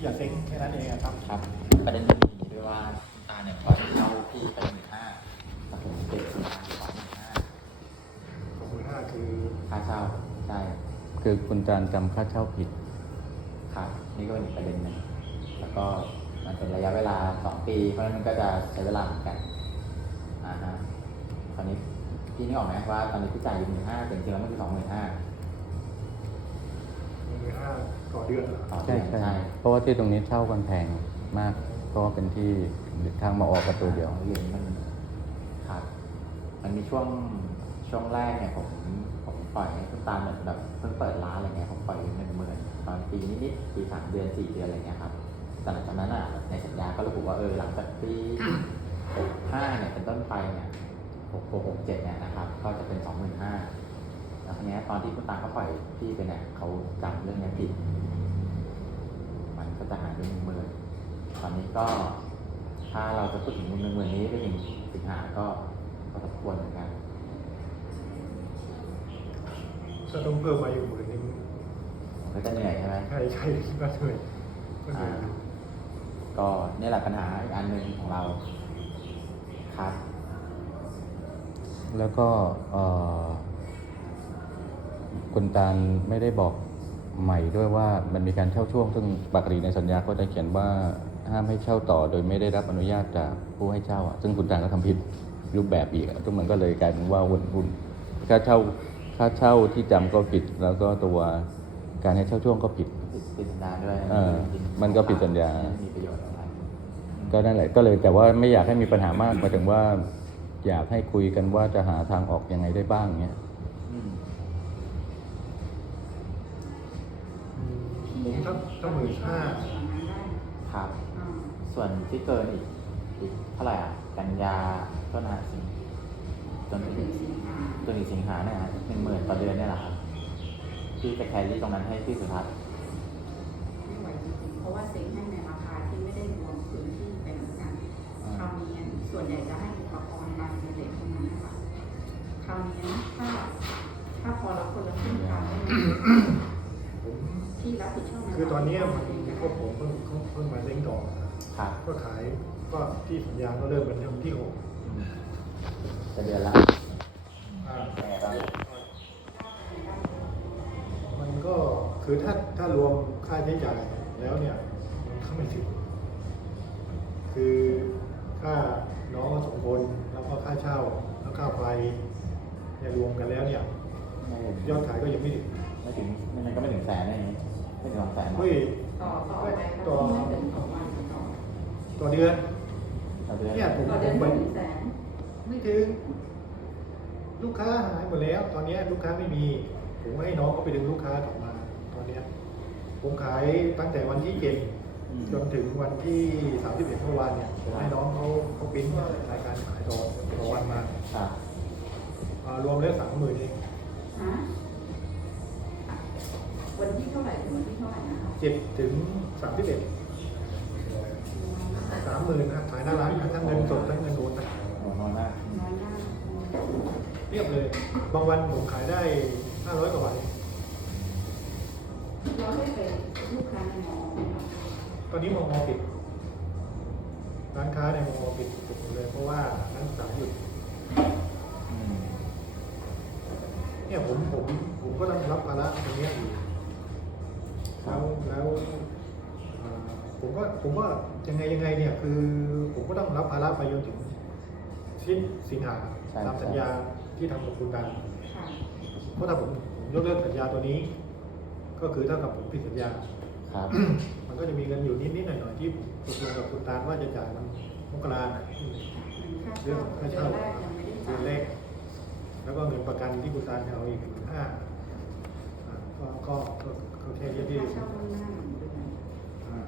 ที่จะเซ้งแค่นั้นเองอะครับ ครับ ประเด็นมันมีด้วยว่าคุณตาเนี่ยปล่อยเช่าพี่ไปหมื่นห้าแต่ผมเก็บสี่พันกว่าหมื่นห้าสองหมื่นห้าคือค่าเช่าใช่คือคุณจานจำค่าเช่าผิดครับนี่ก็เป็นอีกประเด็นหนึ่งแล้วก็มันเป็นระยะเวลาสองปี เพราะฉะนั้นมันก็จะใช้เวลาเหมือนกันอ่าฮะตอนนี้พี่นึกออกไหมว่าตอนนี้พี่จ่ายอยู่หมื่นห้าแต่จริงๆแล้วมันคือสองหมื่นห้าหมื่นห้า ต่อเดือนเหรอต่อใช่เดือนใช่เพราะว่าที่ตรงนี้เช่ากันแพงมากเพราะว่าเป็นที่ทางมาออกประตูเดียวเหรียญมันครับ มันมีช่วงช่วงแรกเนี่ยผมผมปล่อยให้คุณตาเหมือนแบบเพิ่งเปิดร้านอะไรเงี้ยผมปล่อยหนึ่งหมื่นตอนปีนิดๆปีสามเดือนสี่เดือนอะไรเงี้ยครับแต่หลังจากนั้นอะในสัญญาก็ระบุว่าเออหลังจากปีหกห้าเนี่ยเป็นต้นไปเนี่ยหกหกหกเจ็ดเนี่ยนะครับ ก็จะเป็นสองหมื่นห้า แล้วทีนี้ตอนที่คุณตาเขาปล่อยพี่ไปเนี่ยเขาจำเรื่องเนี้ยผิด มันก็จะหายไปหนึ่งหมื่นตอนนี้ก็ ถ้าเราจะพูดถึงเงินหมื่นนี้ไปถึงสิงหาก็ก็สมควรเหมือนกันก็ต้องเพิ่มมาอยู่หมื่นนึงก็จะเหนื่อยใช่ไหมใช่ใช่คิดว่าเหนื่อยก็เหนื่อยอยู่ก็นี่แหละปัญหาอีกอันหนึ่งของเราครับ แล้วก็เอ่อ คุณตาลไม่ได้บอกใหม่ด้วยว่ามันมีการเช่าช่วง ซึ่งปกติในสัญญาก็จะเขียนว่าห้ามให้เช่าต่อโดยไม่ได้รับอนุญาตจากผู้ให้เช่าอะซึ่งคุณตาลก็ทำผิดรูปแบบอีกอะซึ่งมันก็เลยกลายเป็นว่าหุ้นหุ้นค่าเช่าค่าเช่าที่จำก็ผิด แล้วก็ตัวการให้เช่าช่วงก็ผิดผิดผิดสัญญาด้วยเออมันก็ผิดสัญญาไม่มีประโยชน์อะไรก็นั่นแหละก็เลยแต่ว่าไม่อยากให้มีปัญหามากหมายถึงว่า อยากให้คุยกันว่าจะหาทางออกยังไงได้บ้างเงี้ย ผมถ้าถ้าหมื่นห้าครับ ส่วนที่เกินอีกอีกเท่าไหร่อะกันยาต้นหาสิงจนถึงจนถึงสิงหาเนี่ยฮะหนึ่งหมื่นต่อเดือนเนี่ยแหละครับที่จะแครี่ตรงนั้นให้พี่สุทัศน์ไม่ไหวจริงๆเพราะว่าเซ็งให้ในราคาที่ไม่ได้รวมพื้นที่เป็นเหมือนกันคราวนี้ส่วนใหญ่จะให้อุปกรณ์บางเด็กทั้งนั้นนะคะคราวนี้ถ้าถ้าพอเราคนละครึ่งทางได้ พิ่งเพิ่งเพิ่งมาเซ้งต่อครับก็ขายก็ที่สัญญาก็เริ่มเป็นวันที่หกอืมจะเดือนละอ่าแต่ตอนมันก็คือถ้าถ้ารวมค่าใช้จ่ายแล้วเนี่ยมันเข้าไม่ถึงคือค่าน้องสองคนแล้วก็ค่าเช่าแล้วค่าไฟเนี่ยรวมกันแล้วเนี่ยไม่ถึงยอดขายก็ยังไม่ถึงไม่ถึงมันก็ไม่ถึงแสนอะไรอย่างงี้ ไม่ถึงสองแสนหรอกเฮ้ยต่อต่อไปก็ไม่ถึงสองวันต่อต่อเดือนต่อเดือนเนี่ยผมต่อผเดือนมไปไม่ถึงแสนไม่ถึง ลูกค้าหายหมดแล้ว ตอนเนี้ยลูกค้าไม่มี ผมให้น้องเขาไปดึงลูกค้ากลับมา ตอนเนี้ยผมขายตั้งแต่วันที่เจ็ดอืมจนถึงวันที่สามสิบเอ็ดเมื่อวานเนี่ยผมให้น้องเขาเขาปริ้นรายการขายต่อต่อวันมาครับอ่ารวมแล้วสามหมื่นเองฮะ วันที่เท่าไหร่ถึงวันที่เท่าไหร่นะคะเจ็ดถึงสามสิบเอ็ดสามหมื่นนะขายหน้าร้านทั้งเงินสดทั้งเงินโอนนะโอ้น้อยมากน้อยมากเรียบเลย บางวันผมขายได้ห้าร้อยกว่าบาทเองเราได้ไปลูกค้าในมอไหมคะตอนนี้มองมองปิด ร้านค้าในมองมองปิดปิดหมดเลยเพราะว่านักศึกษาหยุดอืมเนี่ยผมผมผมก็ต้องรับภาระตรงเนี้ยอยู่ แล้วแล้วเอ่อผมก็ผมก็ยังไงยังไงเนี่ยคือผมก็ต้องรับภาระไปจนถึงสิ้นสิงหาตามสัญญาที่ทำกับคุณดัน ค่ะเพราะถ้าผมผมยกเลิกสัญญาตัวนี้ ก็คือเท่ากับผมผิดสัญญา ครับ มันก็จะมีเงินอยู่นิดนิดๆหน่อยหน่อยๆที่ผมตกลงกับคุณตาลว่าจะจ่ายมันมกราน่ะค่าเรื่เช่าองค่าเดือเช่านแรกยังไม่ได้เดืจ่าอนแรกแล้วก็เงินประกันที่คุณตาลจะเอาอีกหมื่นห้าอ่าก็ก็ก็ ก็แค่นี้ที่ค่าเช่าล่วงหน้าหนึ่งเดือนอ่า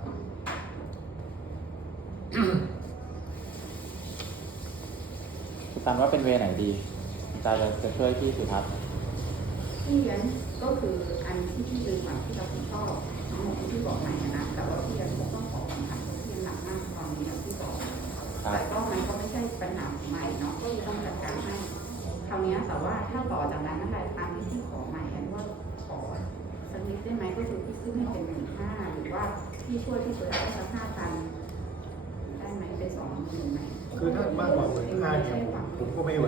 ตามว่าเป็นเวไหนดีตาจะจะช่วยพี่สุทัศน์ที่เลี้ยงก็คืออันที่พี่ลืมอะที่เราผิดชอบทั้งหมดที่พี่บอกใหม่อะนะ แต่ว่าพี่ยังต้องขอคำถามที่ยังหนักมากตอนนี้ที่บอกครับ แต่ก็มันก็ไม่ใช่ปัญหาใหม่เนาะก็ต้องจัดการให้คราวนี้แต่ว่าถ้าต่อจากนั้นนั่นแหละตามที่พี่ขอใหม่กันว่าขอ สักนิดได้ไหมก็คือพี่ขึ้นให้เป็นหมื่นห้าหรือว่าพี่ช่วยพี่ช่วยได้สักห้าพันได้ไหมเป็นสองหมื่นไหมคือถ้ามากกว่าหมื่นห้าเนี่ยผมผมก็ไม่ไหว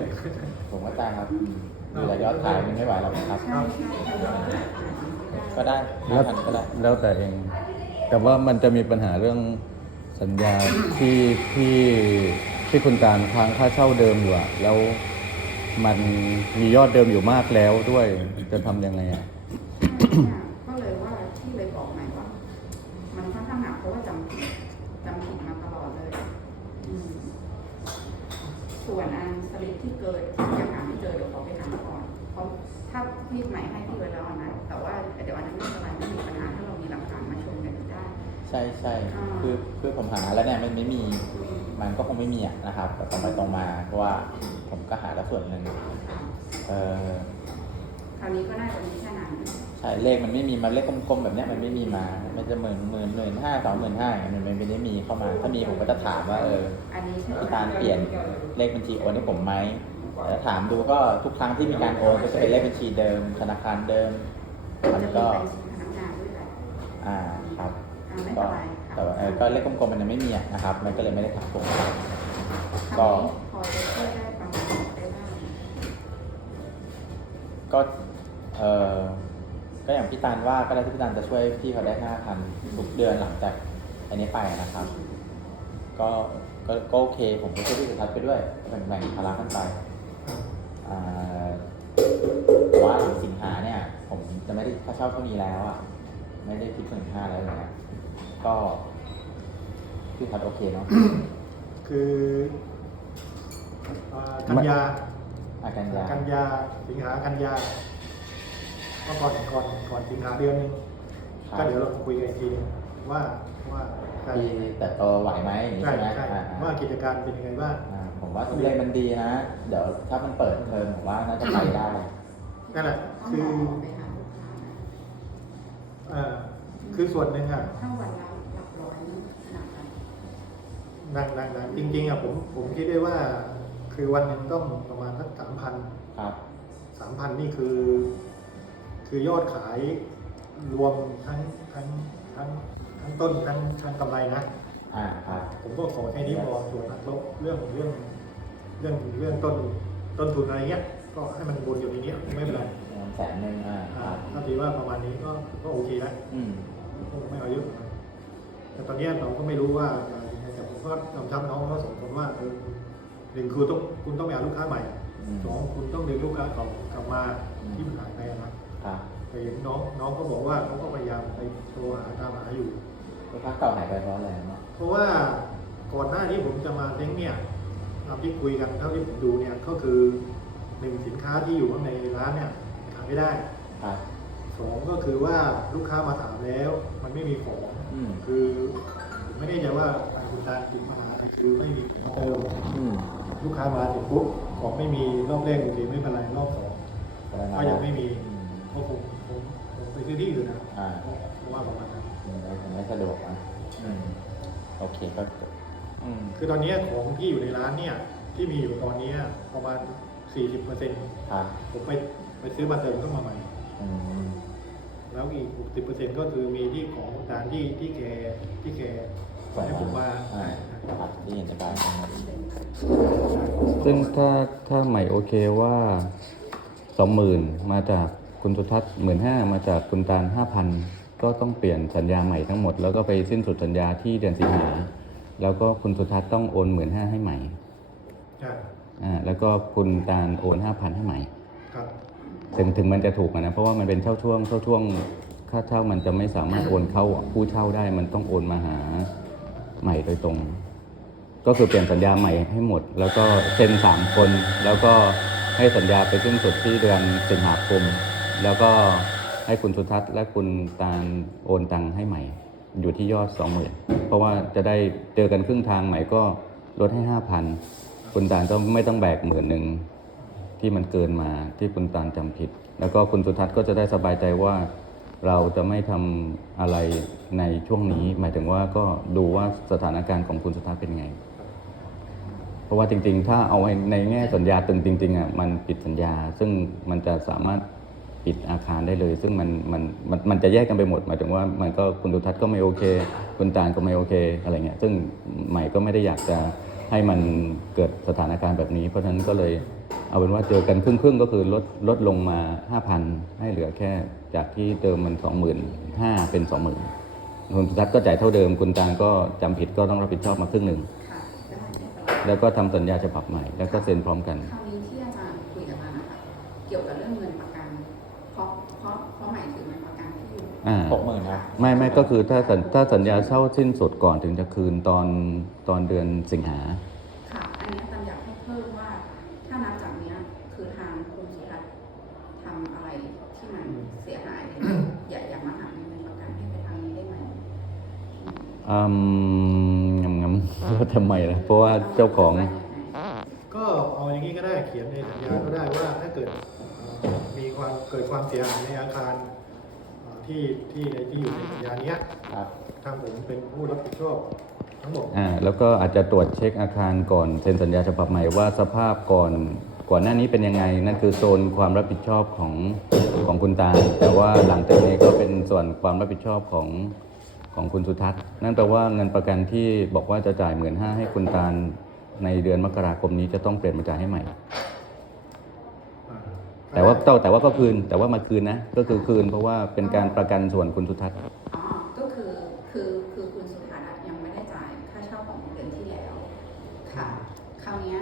ผมก็จ้างครับดูแลยอดขายมันไม่ไหวหรอกครับ ใช่ใช่ใช่ก็ได้แล้ห้าวพันก็ได้ แล้วแต่เอง แต่ว่ามันจะมีปัญหาเรื่องสัญญาที่ที่ที่คุณการค้างค่าเช่าเดิมอยู่อะแล้วมันมียอดเดิมอยู่มากแล้วด้วยจะทำยังไงอะ เนี่ยก็เลยว่าที่เลยบอกใหม่ว่า มันค่อนข้างหนักเพราะว่าจำผิดจำผิดมาตลอดเลยอืมส่วนอันสลิปที่เกิดที่ยังหาไม่เจอเดี๋ยวขอไปหาก่อนเพราะถ้าพี่ใหม่ให้พี่ไว้แล้วนะแต่ว่าเดี๋ยวอันนั้นไม่เป็นไรไม่มีปัญหาถ้าเรามีหลักฐานมาชมกันได้ ใช่ใช่อ่าคือคือผมหาแล้วเนี่ยมันไม่มีมันก็คงไม่มีอะนะครับแต่ตรงไปตรงมาเพราะว่าผมก็หาแล้วส่วนหนึ่งค่ะเออคราวนี้ก็น่าจะมีแค่นั้นใช่เลขมันไม่มีมาเลขกลมๆแบบเนี้ยมันไม่มีมา มันจะหมื่นหมื่นหมื่นห้าสองหมื่นห้ามันไม่ไม่ได้มีเข้ามา ถ้ามีผมก็จะถามว่าเอออันนี้ใช่ไหมมีการเปลี่ยนเลขบัญชีโอนให้ผมไหมแต่ถามดูก็ทุกครั้งที่มีการโอนก็จะเป็นเลขบัญชีเดิม ธนาคารเดิมมันจะมีก็บัญชีพนักงานด้วยแหละอ่าครับอ่าไม่ก็เป็นไรค่ะแต่ว่าเออก็เลขกลมๆมันยังไม่มีอะนะครับ มันก็เลยไม่ได้ถามผมก็คราวนี้พอจะช่วยได้ประมาณได้บ้างก็เออ ก็อย่างพี่ตาลว่าก็ได้ที่พี่ตาลจะช่วยพี่เขาได้ห้าพันทุกเดือนหลังจากอันนี้ไปนะครับ ก็ก็ก็โอเค ผมก็ช่วยพี่สุทัศน์ไปด้วยแบ่งแบ่งภาระกันไปอ่าแต่ว่าหลังสิงหาเนี่ย ผมจะไม่ได้ค่าเช่าเท่านี้แล้วอะไม่ได้คิดหมื่นห้าแล้วอย่างเงี้ยก็พี่พัดโอเคเนาะคืออ่ากันยาอาการยา กันยาสิงหากันยา ก็ก่อนก่อนก่อนสิงหาเดือนหนึงครับก็เดี๋ยวเราคุยกันอีกทีหนึงว่าว่าใช่พี่แต่โตไหวไหมอย่างนี้ใช่ใช่ไหมใช่อ่าอ่าว่ากิจการเป็นยังไงบ้างอ่าผมว่าทุเรียนมันดีนะ เดี๋ยวถ้ามันเปิดเทอมผมว่าน่าจะไปได้นั่นแหละต้องคือรอไปหาลูกค้านะเอ่อคือส่วนหนึ่งอะถ้าวันละหลักร้อยนี่หนักนะหนักหนักหนักจริงๆอะผมผมคิดได้ว่าคือวันหนึ่งต้องประมาณสักสามพันครับสามพันนี่คือ คือยอดขายรวมทั้งทั้งทั้งทั้งต้นทั้งทั้งกำไรนะ อ่าครับผมก็ขอแค่นี้พอส่วนนักลบเรื่องเรื่องเรื่องเรื่องต้นต้นทุนอะไรเงี้ย ก็ให้มันวนอยู่ในนี้ไม่เป็นไรแสนหนึ่งอ่าคอ่ารับถ้าถือว่าประมาณนี้ก็ก็โอเคแล้วอืมก็ไม่เอาเยอะแต่ตอนเนี้ยเราก็ไม่รู้ว่าจะยังไงแต่ผมก็กำชับน้องเขาสองคนว่าเออหนึ่งคือต้องคุณต้องไปหาลูกค้าใหม่อืม สองคุณต้องดึงลูกค้าเก่ากลับมาที่มันหายไปอะนะ ครับแต่เห็นน้องน้องเขาบอกว่าเขาก็พยายามไปโทรหาตามหาอยู่ลูกค้าเก่าหายไปเพราะอะไรเนาะเพราะว่าก่อนหน้าที่ผมจะมาเล้งเนี่ยตามที่คุยกันเท่าที่ผมดูเนี่ยก็คือหนึ่งสินค้าที่อยู่ข้างในร้านเนี่ยขายไม่ได้ครับสองก็คือว่าลูกค้ามาถามแล้ว มันไม่มีของ อืมคือผมไม่แน่ใจว่าทางคุณตาจิตมาหาแต่คือไม่มีของเติมอืมลูกค้ามาถึงปุ๊บของไม่มีรอบแรกโอเคไม่เป็นไรรอบสองแสดงก็ว่ายังไม่มี อืมก็คงผมผมไปซื้อที่อื่นนะอ่าเพราะว่าประมาณนั้นอืมไม่ไม่สะดวกนะอืมโอเคก็อืมคือตอนนี้ของที่อยู่ในร้านเนี่ยที่มีอยู่ตอนนี้ประมาณ 40เปอร์เซ็นต์ครับผมไปไปซื้อมาเติมเข้ามาใหม่ อืมแล้วอีก 60เปอร์เซ็นต์ก็คือมีที่ของการที่ที่แกที่แกปล่อยให้ผมมาอ่าครับที่เห็นจะไปนะครับซึ่งถ้าถ้าใหม่โอเคว่าสองหมื่นมาจาก คุณสุทัศน์หมื่นห้ามาจากคุณตาลห้าพันก็ต้องเปลี่ยนสัญญาใหม่ทั้งหมด แล้วก็ไปสิ้นสุดสัญญาที่เดือนสิงหาแล้วก็คุณสุทัศน์ต้องโอนหมื่นห้าให้ใหม่ใช่อ่าแล้วก็คุณตาลโอนห้าพันให้ใหม่ครับถึงถึงมันจะถูกอะนะเพราะว่ามันเป็นเช่าช่วงเช่าช่วงค่าเช่ามันจะไม่สามารถโอนเข้าผู้เช่าได้มันต้องโอนมาหาใหม่โดยตรง ก็คือเปลี่ยนสัญญาใหม่ให้หมด แล้วก็เซ็นสามคนแล้วก็ให้สัญญาไปสิ้นสุดที่เดือนสิงหาคม แล้วก็ให้คุณสุทัศน์และคุณตาลโอนตังให้ใหม่ อยู่ที่ยอดสองหมื่นเพราะว่าจะได้เจอกันครึ่งทางใหม่ก็ลดให้ห้าพันคุณตาลก็ไม่ต้องแบกหมื่นหนึ่งที่มันเกินมาที่คุณตาลจำผิด แล้วก็คุณสุทัศน์ก็จะได้สบายใจว่าเราจะไม่ทำอะไรในช่วงนี้ หมายถึงว่าก็ดูว่าสถานการณ์ของคุณสุทัศน์เป็นไง เพราะว่าจริง ๆ ถ้าเอาในแง่สัญญาตึงจริงๆอะมันปิดสัญญา ซึ่งมันจะสามารถ ปิดอาคารได้เลย ซึ่งมันมันมันมันจะแยกกันไปหมดหมายถึงว่ามันก็คุณดุทัศน์ก็ไม่โอเค คุณตาลก็ไม่โอเคอะไรเงี้ยซึ่งใหม่ก็ไม่ได้อยากจะให้มันเกิดสถานการณ์แบบนี้ เพราะฉะนั้นก็เลยเอาเป็นว่าเจอกันครึ่งๆก็คือลดลดลงมา 5,000 ให้เหลือแค่จากที่เดิมมัน 25,000 เป็น 20,000คุณสุทัศน์ก็จ่ายเท่าเดิม คุณตาลก็จำผิดก็ต้องรับผิดชอบมาครึ่งหนึ่งค่ะได้ไม่เป็นไรแล้วก็ทำสัญญาฉบับใหม่ แล้วก็เซ็นพร้อมกัน อยู่อ่าหกหมื่นครับไม่ไม่ก็คือถ้าสัญถ้าสัญญาเช่าสิ้นสุดก่อนถึงจะคืนตอนตอนเดือนสิงหา ค่ะ อันเนี้ยตันอยากให้เพิ่มว่า ถ้านับจากเนี้ยคือทางคุณสุรัตน์ทำอะไรที่มันเสียหายเนี่ยอย่าอย่ามาหาเงินประกันให้ไปทางนี้ได้ไหมอืมอืมงำงำว่าทำไมล่ะเพราะว่าเจ้าของว่ยังไงก็เอาอย่างนี้ก็ได้เขียนในสัญญาก็ได้ว่าถ้าเกิดเอ่อมีความเกิดความเสียหายในอาคารเอ่อ ที่ที่ในที่อยู่ในสัญญาเนี้ยครับทางผมเป็นผู้รับผิดชอบทั้งหมด อ่าแล้วก็อาจจะตรวจเช็คอาคารก่อนเซ็นสัญญาฉบับใหม่ว่าสภาพก่อนก่อนหน้านี้เป็นยังไง นั่นคือโซนความรับผิดชอบของของคุณตาลแต่ว่าหลังจากนี้ก็เป็นส่วนความรับผิดชอบของของคุณสุทัศน์ นั่นแปลว่าเงินประกันที่บอกว่าจะจ่ายหมื่นห้าให้คุณตาลในเดือนมกราคมนี้จะต้องเปลี่ยนมาจ่ายให้ใหม่อ่า แต่ว่าแต่แต่ว่าก็คืนแต่ว่ามาคืนนะก็คือคืนเพราะว่าเป็นการประกันส่วนคุณสุทัศน์อ๋อก็คือคือคือคุณสุธารัตน์ยังไม่ได้จ่ายค่าเช่าของเดือนที่แล้วค่ะคราวเนี้ย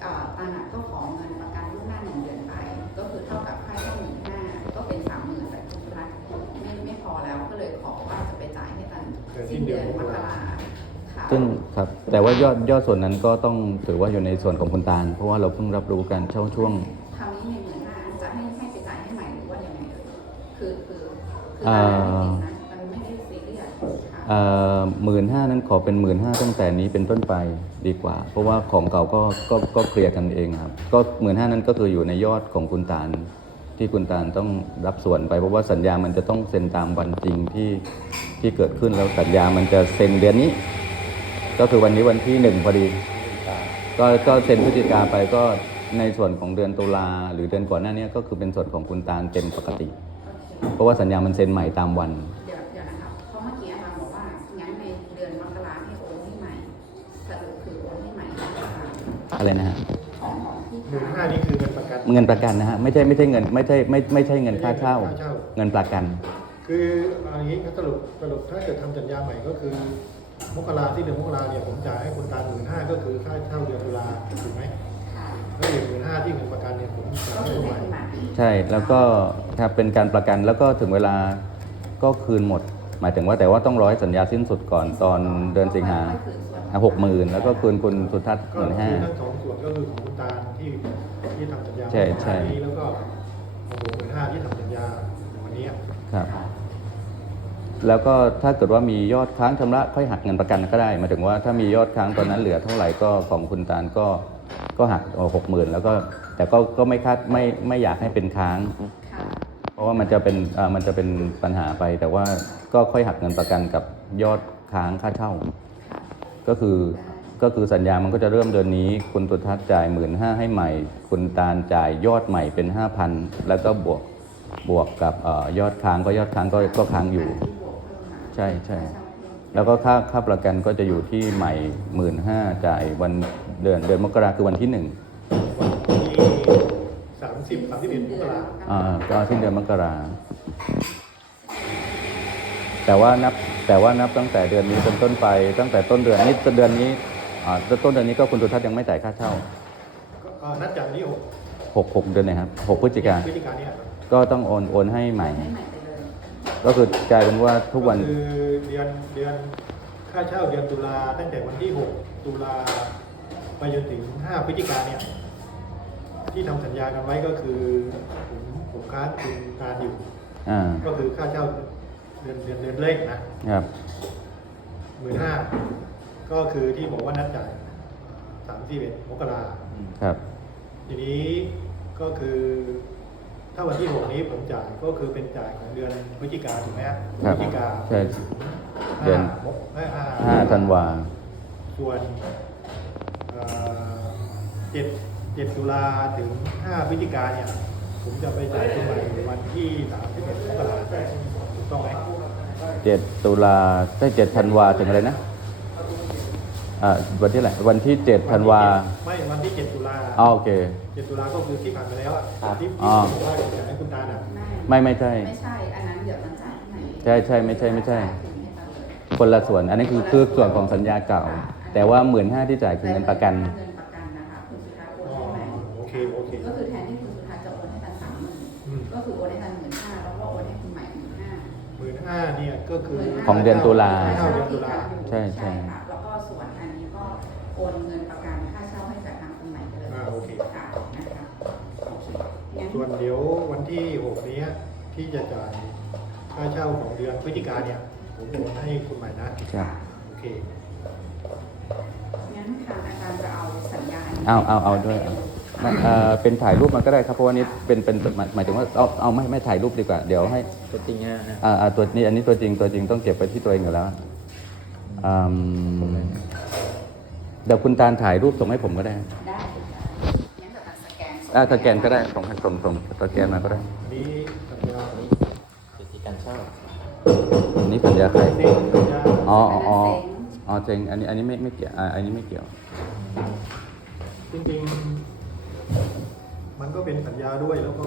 เอ่อตาหนักก็ขอเงินประกันล่วงหน้าหนึ่งเดือนไป ก็คือเท่ากับค่าเช่าหมื่นห้าก็เป็นสามหมื่นแต่คุณสุธารัตน์ไม่ไม่พอแล้วก็เลยขอว่าจะไปจ่ายให้ตันสิ้นเดือนมกราค่ะซึ่งครับแต่ว่ายอดยอดส่วนนั้นก็ต้องถือว่าอยู่ในส่วนของคุณตาลเพราะว่าเราเพิ่งรับรู้การเช่าช่วง หมื่นห้านั้นขอเป็นหมื่นห้าตั้งแต่นี้เป็นต้นไปดีกว่า เพราะว่าของเก่าก็ก็ก็เคลียร์กันเองครับ ก็หมื่นห้านั้นก็คืออยู่ในยอดของคุณตาลที่คุณตาลต้องรับส่วนไป เพราะว่าสัญญามันจะต้องเซ็นตามวันจริงที่ที่เกิดขึ้นแล้วสัญญามันจะเซ็นเดือนนี้ ก็คือวันนี้วันที่หนึ่งพอดีก็ก็เซ็นพฤศจิกาไปก็ในส่วนของเดือนตุลาหรือเดือนก่อนหน้านี้ก็คือเป็นส่วนของคุณตาลเต็มปกติ เคเพราะว่าสัญญามันเซ็นใหม่ตามวัน เดี๋ยวเดี๋ยวนะครับ เพราะเมื่อกี้อาจารย์บอกว่า งั้นในเดือนมกราให้โอนให้ใหม่ สรุปคือโอนให้ใหม่ในมกราอะไรนะฮะ ของของที่หมื่นห้านี่คือเงินประกันเงินประกันนะฮะ ไม่ใช่ไม่ใช่เงินไม่ใช่ไม่ไม่ใช่เงินค่าเช่า ค่าเช่าเงินประกัน คือเอาอย่างนี้ก็สรุปสรุปถ้าเกิดทำสัญญาใหม่ก็คือ มกราที่เดือนมกราเนี่ยผมจ่ายให้คุณตาหมื่นห้าก็คือค่าเช่าเดือนตุลาถูกไหมค่ะแล้วอีกหมื่นห้าที่เงินประกันเนี่ยผมจ่ายก็ให้คือคุณให้ใหม่ใหม่ใช่แล้วก็ ครับเป็นการประกันแล้วก็ถึงเวลาก็คืนหมด หมายถึงว่าแต่ว่าต้องรอให้สัญญาสิ้นสุดก่อนตอนเดือนสิงหาก็คือส่วนหกหมื่นแล้วก็คืนคุณสุทัศน์หก็มื่นคืห้าอทั้งสองส่วนก็คือของคุณตาที่ที่ทำสัญญาใช่ใช่ วันนี้แล้วก็ของผมหมื่นห้าที่ทำสัญญาในวันนี้ครับ แล้วก็ถ้าเกิดว่ามียอดค้างชำระค่อยหักเงินประกันก็ได้หมายถึงว่าถ้ามียอดค้างตอนนั้นเหลือเท่าไหร่ก็ของคุณตาลก็ก็หักหกหมื่นแล้วก็แต่ก็ก็ไม่คาดไม่ไม่อยากให้เป็นค้างค่ะ เพราะว่ามันจะเป็นมันจะเป็นปัญหาไป แต่ว่าก็ค่อยหักเงินประกันกับยอดค้างค่าเช่า ก็คือก็คือสัญญามันก็จะเริ่มเดือนนี้ คุณตุทัศน์จ่ายหมื่นห้าให้ใหม่ คุณตาลจ่ายยอดใหม่เป็นห้าพันแล้วก็บวกบวกกับอยอดค้างก็ยอดค้างก็ก็ค้างอยู่ ใช่ใช่แล้วก็ค่าค่าประกันก็จะอยู่ที่ใหม่หมื่นห้าจ่ายวันเดือนเดือนมกราคือวันที่หนึ่ง สามสิบสามสิบเอ็ดมกราอ่าก็สิ้นเดือนมกราแต่ว่านับแต่ว่านับตั้งแต่เดือนนี้เป็นต้นไปตั้งแต่ต้นเดือนนี้ต้นเดือนนี้อ่าต้นเดือนนี้ก็คุณตุทัศน์ยังไม่จ่ายค่าเช่าก็เอ่อนัดจากวันที่หกหกหกเดือนนะครับหกพฤศจิกาพฤศจิกาเนี่ยก็ต้องโอนโอนให้ใหม่ให้ใหม่ไปเลยก็คือกลายเป็นว่าทุกวันคือเดือนเดือนค่าเช่าเดือนตุลาตั้งแต่วันที่หกตุลาไปจนถึงห้าพฤศจิกาเนี่ย ที่ทำสัญญากันไว้ก็คือผมผมค้างคุณการอยู่ อ่าก็คือค่าเช่าเดือนเดือนเดือนเลขนะครับ หมื่นห้าก็คือที่บอกว่านัดจ่ายสามสี่เอ็ดมกราครับ ทีนี้ก็คือ ถ้าวันที่หกนี้ผมจ่ายก็คือเป็นจ่ายของเดือนพฤศจิกาถูกไหมฮะครับพฤศจิกาใช่ เดืเดืออนนห้าห้าธันวาส่วนเจ็ดเจ็ด ตุลาถึงห้าพฤศจิกาเนี่ย ผมจะไปจ่ายคุณใหม่วันที่31มกราคมถูกต้องไหมเจ็ดตุลาได้เจ็ดธันวาถึงอะไรนะอ่าวันที่อะไรวันที่เจ็ดธันวาไม่วันที่ 7 ตุลาอ๋อโอเค7ตุลาก็คือที่ผ่านมาแล้วอะครับที่อ๋ที่อผมบอกว่าจะจ่ายให้คุณตาน่ะไม่ไม่ใช่ ไม่ใช่ อันนั้นเดี๋ยวมันจ่ายที่ไหนใช่ใช่ไม่ใช่ไม่ใช่จ่ายคืนให้ตาเลยคนละส่วน อันนี้คือคือส่วนของสัญญาเก่า แต่ว่าหมื่นห้าที่จ่ายคือเงินประกัน เงิ หมื่นห้าเนี่ยก็คือของเดือนตุลาค่เช่าเดือนตุลา ใช่ใช่ ค่ะแล้วก็ส่วนอันนี้ก็โอนเงินประกันค่าเช่าให้กับทางคุณใหม่ไปเลยอ่าโอเค ค่ะนะคะโอเคงั้นส่วนเดี๋ยววันที่6นี้ที่จะจ่ายค่าเช่าของเดือนพฤศจิกาเนี่ยผมโอนให้คุณใหม่นะใช่ โอเค งั้นทางอาจารย์จะเอาสัญญาณเอาเอาเอาด้วยเอาไม่ เอ่อเป็นถ่ายรูปมันก็ได้ครับเพราะว่านี่เป็นเป็นหมายหมายถึงว่าเอาเอาไม่ไม่ถ่ายรูปดีกว่า เดี๋ยวให้ตัวจริงอะนะอ่าอ่าตัวนี้อันนี้ตัวจริงตัวจริงต้องเก็บไว้ที่ตัวเองอยู่แล้วอืมเดี๋ยวคุณตาลถ่ายรูปส่งให้ผมก็ได้ได้ค่ะงั้นเดี๋ยวตัดสแกนอ่าสแกนก็ได้ส่งให้ส่งส่งสแกนมาก็ได้อันนี้สัญญาอันนี้คือที่การเช่าอันนี้สัญญาใครเซ็นสัญญาอ๋ออ๋ออ๋ออ๋อเจงอันนี้อันนี้ไม่ไม่เกี่ยวอ่าอันนี้ไม่เกี่ยวจริงๆมัน ก็เป็นสัญญาด้วยแล้วก็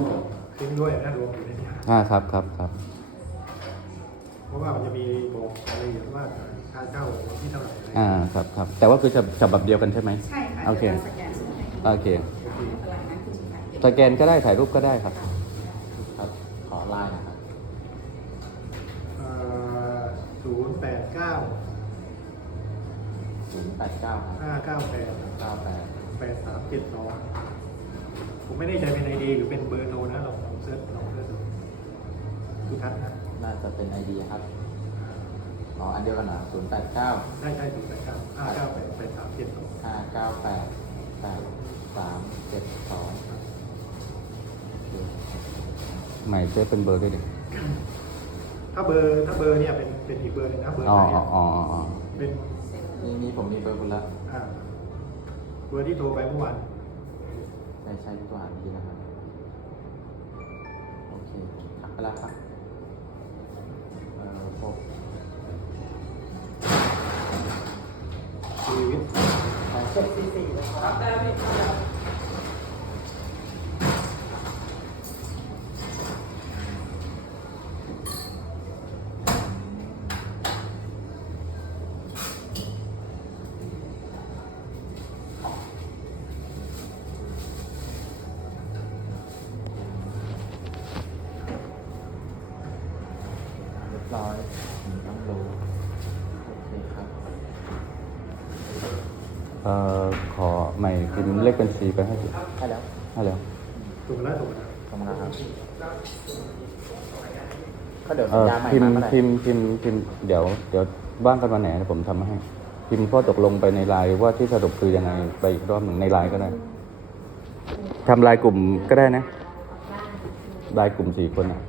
ทิ้งด้วยนะรวมอยู่ในนี้อ่าครับครับครับเพราะว่ามันจะมีบอกรายละเอียดว่าค่าเช่าวันที่เท่าไหร่อะไรอ่าครับครับแต่ว่าคือฉบับฉบับเดียวกันใช่ไหม ใช่ค่ะโอเค ดี๋ยวราสแกนส่งให้โอเคไม่เป็นไรงั้นคุณสุภาพเก็บสแกนก็ได้ถ่ายรูปก็ได้ครับ ครับขอไลน์นะครับศูนย์แปดเก้าศูนย์แปดเก้าครับห้าเก้าแปดเก้าแปดแปดสามเจ็ดสอง ผมไม่แน่ใจเป็นไอดีหรือเป็นเบอร์โทรนะลองลองเซิร์ชลองเซิร์ชดูทุกท่านนะน่าจะเป็นไอเดียครับอ๋ออันเดียวกันนะศูนย์แปดเก้าได้ได้ศูนย์แปดเก้าห้าเก้าแปดแปดสามเจ็ดสองห้าเก้าแปดแปดสามเจ็ดสองโอเคใหม่เซฟเป็นเบอร์ด้วยดิถ้าเบอร์ถ้าเบอร์เนี่ยเป็นเป็นอีกเบอร์หนึงนะเบอร์อ๋อไหนอ๋ออะอ๋ออ๋อเป็นนี่นี่ผมมีเบอร์คุณแล้วอ่าเบอร์ที่โทรไปเมื่อวานใช้ใช้ดีกว่านี้นะครับ โอเคทักไปแล้วครับเอ่อหกชีวิตเจ็ดสี่สี่นะครับเรียบร้อยผมต้องรู้โอเคครับ เอ่อขอ ใหม่พิมพ์เลขบัญชีไปให้ดิใช่แล้วให้แล้วถูกแล้วถูกแล้วขอบคุณครับก็เดี๋ยวเอ่สัญอญาใหม่พิมมาพ์เมื่อไหร่พิมพ์พิมพ์พิมพ์เดี๋ยวเดี๋ยวว่างกันวันไหนเดี๋ยวผมทำให้ พิมพ์ข้อตกลงไปในไลน์ว่าที่สรุปคือยังไงไปอีกรอบหนึ่งในไลน์ก็ได้ทำไลน์กลุ่มก็ได้นะไลน์กลุ่มสี่คนอะ